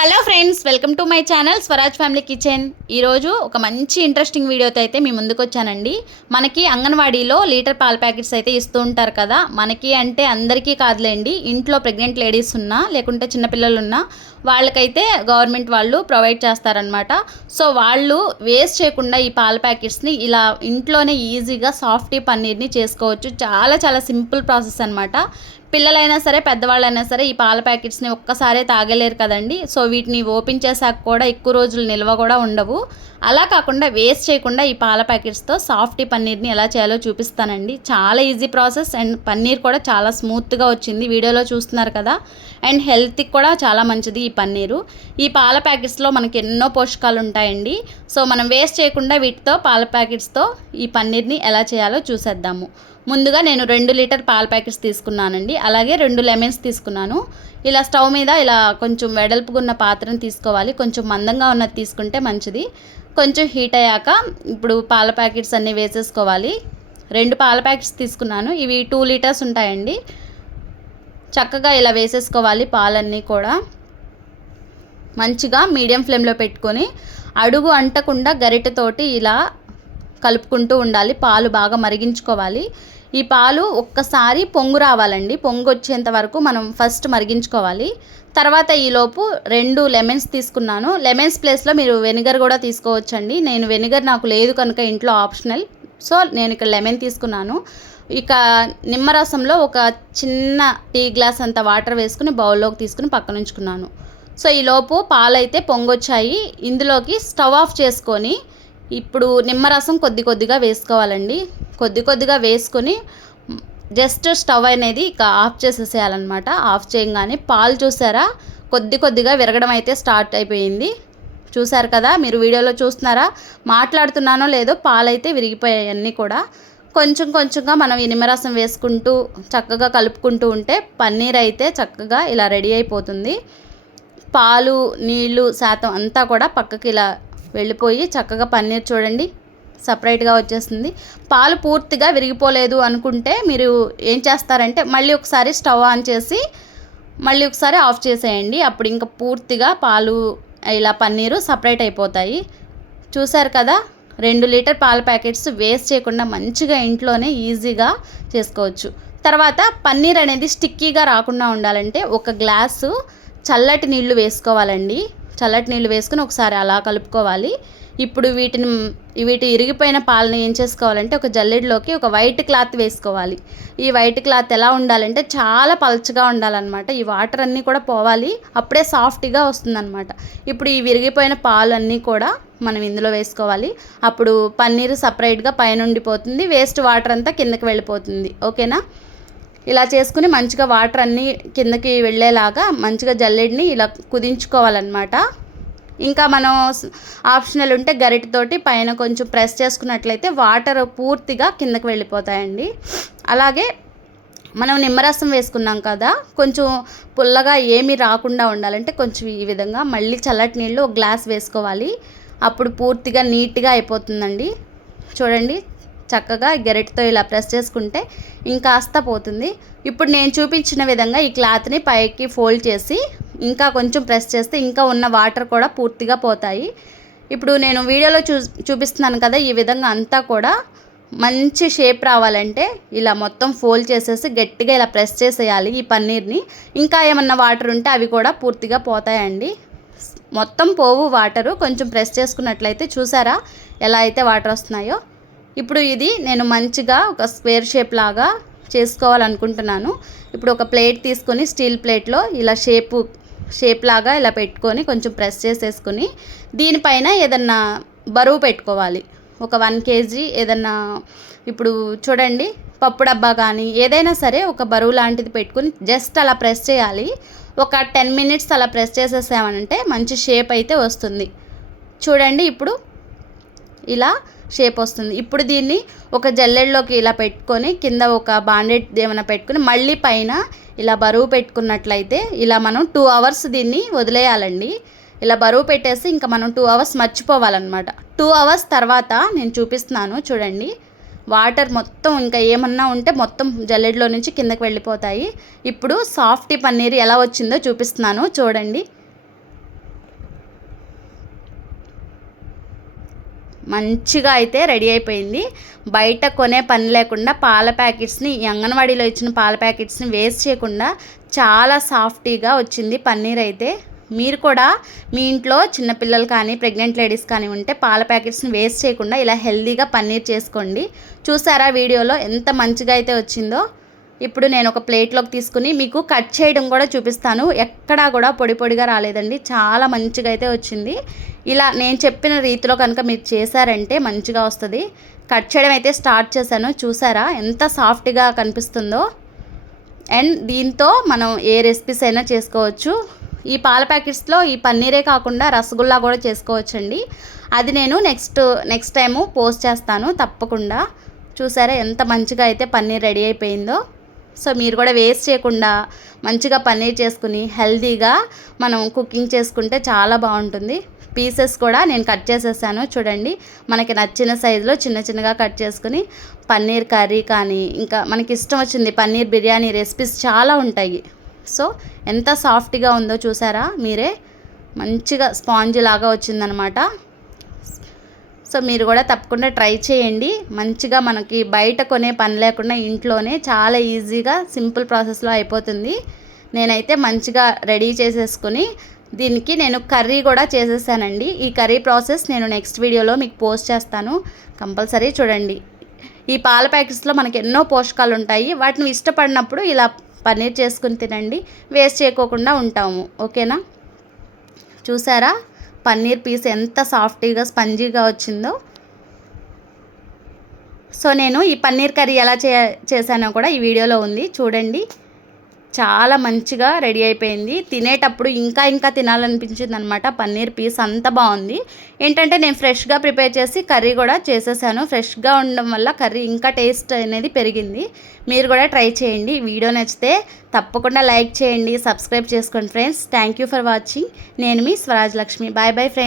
Hello friends welcome to my channel Swaraj family kitchen ఈరోజు ఒక మంచి ఇంట్రెస్టింగ్ వీడియోతో అయితే మీ ముందుకు వచ్చానండి. మనకి అంగన్వాడీలో లీటర్ పాల ప్యాకెట్స్ అయితే ఇస్తూ ఉంటారు కదా. మనకి అంటే అందరికీ కాదులేండి. ఇంట్లో ప్రెగ్నెంట్ లేడీస్ ఉన్నా లేకుంటే చిన్నపిల్లలు ఉన్నా వాళ్ళకైతే గవర్నమెంట్ వాళ్ళు ప్రొవైడ్ చేస్తారనమాట సో వాళ్ళు వేస్ట్ చేయకుండా ఈ పాల ప్యాకెట్స్ని ఇలా ఇంట్లోనే ఈజీగా సాఫ్టీ పన్నీర్ని చేసుకోవచ్చు. చాలా చాలా సింపుల్ ప్రాసెస్ అనమాట పిల్లలైనా సరే పెద్దవాళ్ళైనా సరే ఈ పాల ప్యాకెట్స్ని ఒక్కసారే తాగలేరు కదండి. సో వీటిని ఓపెన్ చేశాక కూడా ఎక్కువ రోజులు నిల్వ కూడా ఉండవు. అలా కాకుండా వేస్ట్ చేయకుండా ఈ పాల ప్యాకెట్స్తో సాఫ్టీ పన్నీర్ని ఎలా చేయాలో చూపిస్తానండి. చాలా ఈజీ ప్రాసెస్ అండ్ పన్నీర్ కూడా చాలా స్మూత్గా వచ్చింది. వీడియోలో చూస్తున్నారు కదా. అండ్ హెల్త్కి కూడా చాలా మంచిది ఈ పన్నీరు. ఈ పాల ప్యాకెట్స్లో మనకి ఎన్నో పోషకాలు ఉంటాయండి. సో మనం వేస్ట్ చేయకుండా వీటితో పాల ప్యాకెట్స్తో ఈ పన్నీర్ని ఎలా చేయాలో చూసేద్దాము. ముందుగా నేను రెండు లీటర్ పాల ప్యాకెట్స్ తీసుకున్నానండి. అలాగే రెండు లెమన్స్ తీసుకున్నాను. ఇలా స్టవ్ మీద ఇలా కొంచెం వెడల్పుగా ఉన్న పాత్రను తీసుకోవాలి. కొంచెం మందంగా ఉన్నది తీసుకుంటే మంచిది. కొంచెం హీట్ అయ్యాక ఇప్పుడు పాల ప్యాకెట్స్ అన్నీ వేసేసుకోవాలి. రెండు పాల ప్యాకెట్స్ తీసుకున్నాను. ఇవి టూ లీటర్స్ ఉంటాయండి. చక్కగా ఇలా వేసేసుకోవాలి పాలన్నీ కూడా. మంచిగా మీడియం ఫ్లేమ్లో పెట్టుకొని అడుగు అంటకుండా గరిటెతోటి ఇలా కలుపుకుంటూ ఉండాలి పాలు బాగా మరిగించుకోవాలి. ఈ పాలు ఒక్కసారి పొంగు రావాలండి. పొంగు వచ్చేంత వరకు మనం ఫస్ట్ మరిగించుకోవాలి. తర్వాత ఈలోపు రెండు లెమన్స్ తీసుకున్నాను. లెమన్స్ ప్లేస్లో మీరు వెనిగర్ కూడా తీసుకోవచ్చండి. నేను వెనిగర్ నాకు లేదు కనుక ఇంట్లో ఆప్షనల్. సో నేను ఇక్కడ లెమన్ తీసుకున్నాను. ఇక నిమ్మరసంలో ఒక చిన్న టీ గ్లాస్ అంత వాటర్ వేసుకుని బౌల్లోకి తీసుకుని పక్కన ఉంచుకున్నాను. సో ఈలోపు పాలైతే పొంగొచ్చాయి. ఇందులోకి స్టవ్ ఆఫ్ చేసుకొని ఇప్పుడు నిమ్మరసం కొద్ది కొద్దిగా వేసుకోవాలండి. కొద్ది కొద్దిగా వేసుకొని జస్ట్ స్టవ్ అనేది ఇక ఆఫ్ చేసేసేయాలన్నమాట. ఆఫ్ చేయగానే పాలు చూసారా? కొద్ది కొద్దిగా విరగడం అయితే స్టార్ట్ అయిపోయింది. చూసారు కదా? మీరు వీడియోలో చూస్తున్నారా? మాట్లాడుతున్నానో లేదో పాలైతే విరిగిపోయాయి అన్నీ కూడా. కొంచెం కొంచెంగా మనం ఈ నిమ్మరసం వేసుకుంటూ చక్కగా కలుపుకుంటూ ఉంటే పన్నీర్ అయితే చక్కగా ఇలా రెడీ అయిపోతుంది. పాలు నీళ్ళు శాతం అంతా కూడా పక్కకి ఇలా వెళ్ళిపోయి చక్కగా పన్నీర్ చూడండి. సపరేట్గా వచ్చేస్తుంది. పాలు పూర్తిగా విరిగిపోలేదు అనుకుంటే మీరు ఏం చేస్తారంటే మళ్ళీ ఒకసారి స్టవ్ ఆన్ చేసి మళ్ళీ ఒకసారి ఆఫ్ చేసేయండి. అప్పుడు ఇంకా పూర్తిగా పాలు ఇలా పన్నీరు సపరేట్ అయిపోతాయి. చూసారు కదా రెండు లీటర్ పాల ప్యాకెట్స్ వేస్ట్ చేయకుండా మంచిగా ఇంట్లోనే ఈజీగా చేసుకోవచ్చు. తర్వాత పన్నీర్ అనేది స్టిక్కీగా రాకుండా ఉండాలంటే ఒక గ్లాసు చల్లటి నీళ్ళు వేసుకోవాలండి. చల్లటి నీళ్ళు వేసుకుని ఒకసారి అలా కలుపుకోవాలి. ఇప్పుడు వీటిని వీటి ఇరిగిపోయిన పాలని ఏం చేసుకోవాలంటే ఒక జల్లెడలోకి ఒక వైట్ క్లాత్ వేసుకోవాలి. ఈ వైట్ క్లాత్ ఎలా ఉండాలంటే చాలా పలచగా ఉండాలన్నమాట. ఈ వాటర్ అన్నీ కూడా పోవాలి. అప్పుడే సాఫ్ట్గా వస్తుందన్నమాట. ఇప్పుడు ఈ విరిగిపోయిన పాలు అన్నీ కూడా మనం ఇందులో వేసుకోవాలి. అప్పుడు పన్నీరు సపరేట్గా పైన ఉండిపోతుంది వేస్ట్ వాటర్ అంతా కిందకి వెళ్ళిపోతుంది. ఓకేనా? ఇలా చేసుకుని మంచిగా వాటర్ అన్నీ కిందకి వెళ్ళేలాగా మంచిగా జల్లెడిని ఇలా కుదించుకోవాలన్నమాట. ఇంకా మనం ఆప్షనల్ ఉంటే గరిటతోటి పైన కొంచెం ప్రెస్ చేసుకున్నట్లయితే వాటర్ పూర్తిగా కిందకి వెళ్ళిపోతాయండి. అలాగే మనం నిమ్మరసం వేసుకున్నాం కదా కొంచెం పుల్లగా ఏమీ రాకుండా ఉండాలంటే కొంచెం ఈ విధంగా మళ్ళీ చల్లటి నీళ్ళు ఒక గ్లాస్ వేసుకోవాలి. అప్పుడు పూర్తిగా నీట్గా అయిపోతుందండి. చూడండి చక్కగా గెరెట్తో ఇలా ప్రెస్ చేసుకుంటే ఇంకాస్త పోతుంది ఇప్పుడు నేను చూపించిన విధంగా ఈ క్లాత్ని పైకి ఫోల్డ్ చేసి ఇంకా కొంచెం ప్రెస్ చేస్తే ఇంకా ఉన్న వాటర్ కూడా పూర్తిగా పోతాయి. ఇప్పుడు నేను వీడియోలో చూ చూపిస్తున్నాను కదా ఈ విధంగా అంతా కూడా మంచి షేప్ రావాలంటే ఇలా మొత్తం ఫోల్డ్ చేసేసి గట్టిగా ఇలా ప్రెస్ చేసేయాలి ఈ పన్నీర్ని. ఇంకా ఏమన్నా వాటర్ ఉంటే అవి కూడా పూర్తిగా పోతాయండి. మొత్తం పోవు వాటరు. కొంచెం ప్రెస్ చేసుకున్నట్లయితే చూసారా ఎలా అయితే వాటర్ వస్తున్నాయో. ఇప్పుడు ఇది నేను మంచిగా ఒక స్క్వేర్ షేప్ లాగా చేసుకోవాలనుకుంటున్నాను. ఇప్పుడు ఒక ప్లేట్ తీసుకొని స్టీల్ ప్లేట్లో ఇలా షేపు షేప్ లాగా ఇలా పెట్టుకొని కొంచెం ప్రెస్ చేసేసుకుని దీనిపైన ఏదన్నా బరువు పెట్టుకోవాలి. ఒక వన్ కేజీ ఏదన్నా ఇప్పుడు చూడండి పప్పు డబ్బా కానీ ఏదైనా సరే ఒక బరువు లాంటిది పెట్టుకుని జస్ట్ అలా ప్రెస్ చేయాలి. ఒక టెన్ మినిట్స్ అలా ప్రెస్ చేసేసామనంటే మంచి షేప్ అయితే వస్తుంది. చూడండి ఇప్పుడు ఇలా షేప్ వస్తుంది. ఇప్పుడు దీన్ని ఒక జల్లెడలోకి ఇలా పెట్టుకొని కింద ఒక బాండెడ్ ఏమైనా పెట్టుకుని మళ్ళీ పైన ఇలా బరువు పెట్టుకున్నట్లయితే ఇలా మనం టూ అవర్స్ దీన్ని వదిలేయాలండి. ఇలా బరువు పెట్టేసి ఇంకా మనం టూ అవర్స్ మర్చిపోవాలన్నమాట. టూ అవర్స్ తర్వాత నేను చూపిస్తున్నాను చూడండి. వాటర్ మొత్తం ఇంకా ఏమన్నా ఉంటే మొత్తం జల్లెడలో నుంచి కిందకి వెళ్ళిపోతాయి. ఇప్పుడు సాఫ్టీ పన్నీర్ ఎలా వచ్చిందో చూపిస్తున్నాను చూడండి. మంచిగా అయితే రెడీ అయిపోయింది. బయట కొనే పని లేకుండా పాల ప్యాకెట్స్ని అంగన్వాడీలో ఇచ్చిన పాల ప్యాకెట్స్ని వేస్ట్ చేయకుండా చాలా సాఫ్టీగా వచ్చింది పన్నీర్ అయితే. మీరు కూడా మీ ఇంట్లో చిన్నపిల్లలు కానీ ప్రెగ్నెంట్ లేడీస్ కానీ ఉంటే పాల ప్యాకెట్స్ని వేస్ట్ చేయకుండా ఇలా హెల్తీగా పన్నీర్ చేసుకోండి. చూసారా వీడియోలో ఎంత మంచిగా అయితే వచ్చిందో? ఇప్పుడు నేను ఒక ప్లేట్లోకి తీసుకుని మీకు కట్ చేయడం కూడా చూపిస్తాను. ఎక్కడా కూడా పొడి పొడిగా రాలేదండి. చాలా మంచిగా అయితే వచ్చింది. ఇలా నేను చెప్పిన రీతిలో కనుక మీరు చేశారంటే మంచిగా వస్తుంది. కట్ చేయడం అయితే స్టార్ట్ చేశాను. చూసారా? ఎంత సాఫ్ట్గా కనిపిస్తుందో. అండ్ దీంతో మనం ఏ రెసిపీస్ అయినా చేసుకోవచ్చు. ఈ పాల ప్యాకెట్స్లో ఈ పన్నీరే కాకుండా రసగుల్లా కూడా చేసుకోవచ్చండి. అది నేను నెక్స్ట్ నెక్స్ట్ టైము పోస్ట్ చేస్తాను తప్పకుండా. చూసారా? ఎంత మంచిగా అయితే పన్నీర్ రెడీ అయిపోయిందో. సో మీరు కూడా వేస్ట్ చేయకుండా మంచిగా పన్నీర్ చేసుకుని హెల్తీగా మనం కుకింగ్ చేసుకుంటే చాలా బాగుంటుంది. పీసెస్ కూడా నేను కట్ చేసేసాను చూడండి. మనకి నచ్చిన సైజులో చిన్న చిన్నగా కట్ చేసుకుని పన్నీర్ కర్రీ కానీ ఇంకా మనకి ఇష్టం వచ్చింది పన్నీర్ బిర్యానీ రెసిపీస్ చాలా ఉంటాయి. సో ఎంత సాఫ్ట్గా ఉందో చూసారా? మీరే మంచిగా స్పాంజ్ లాగా వచ్చిందనమాట. సో మీరు కూడా తప్పకుండా ట్రై చేయండి. మంచిగా మనకి బయట కొనే పని లేకుండా ఇంట్లోనే చాలా ఈజీగా సింపుల్ ప్రాసెస్లో అయిపోతుంది. నేనైతే మంచిగా రెడీ చేసేసుకుని దీనికి నేను కర్రీ కూడా చేసేసానండి. ఈ కర్రీ ప్రాసెస్ నేను నెక్స్ట్ వీడియోలో మీకు పోస్ట్ చేస్తాను. కంపల్సరీ చూడండి. ఈ పాల ప్యాకెట్స్లో మనకి ఎన్నో పోషకాలు ఉంటాయి. వాటిని ఇష్టపడినప్పుడు ఇలా పన్నీర్ చేసుకుని తినండి. వేస్ట్ చేయకోకుండా ఉంటాము. ఓకేనా? చూసారా? పన్నీర్ పీస్ ఎంత సాఫ్టీగా స్పంజీగా వచ్చిందో. సో నేను ఈ పన్నీర్ కర్రీ ఎలా చే చేశానో కూడా ఈ వీడియోలో ఉంది. చూడండి. చాలా మంచిగా రెడీ అయిపోయింది. తినేటప్పుడు ఇంకా ఇంకా తినాలనిపించింది అనమాట పన్నీర్ పీస్ అంత బాగుంది. ఏంటంటే నేను ఫ్రెష్గా ప్రిపేర్ చేసి కర్రీ కూడా చేసేసాను. ఫ్రెష్గా ఉండడం వల్ల కర్రీ ఇంకా టేస్ట్ అనేది పెరిగింది. మీరు కూడా ట్రై చేయండి. వీడియో నచ్చితే తప్పకుండా లైక్ చేయండి సబ్స్క్రైబ్ చేసుకోండి friends. Thank you for watching. నేను మీ Swaraj Lakshmi. Bye bye friends.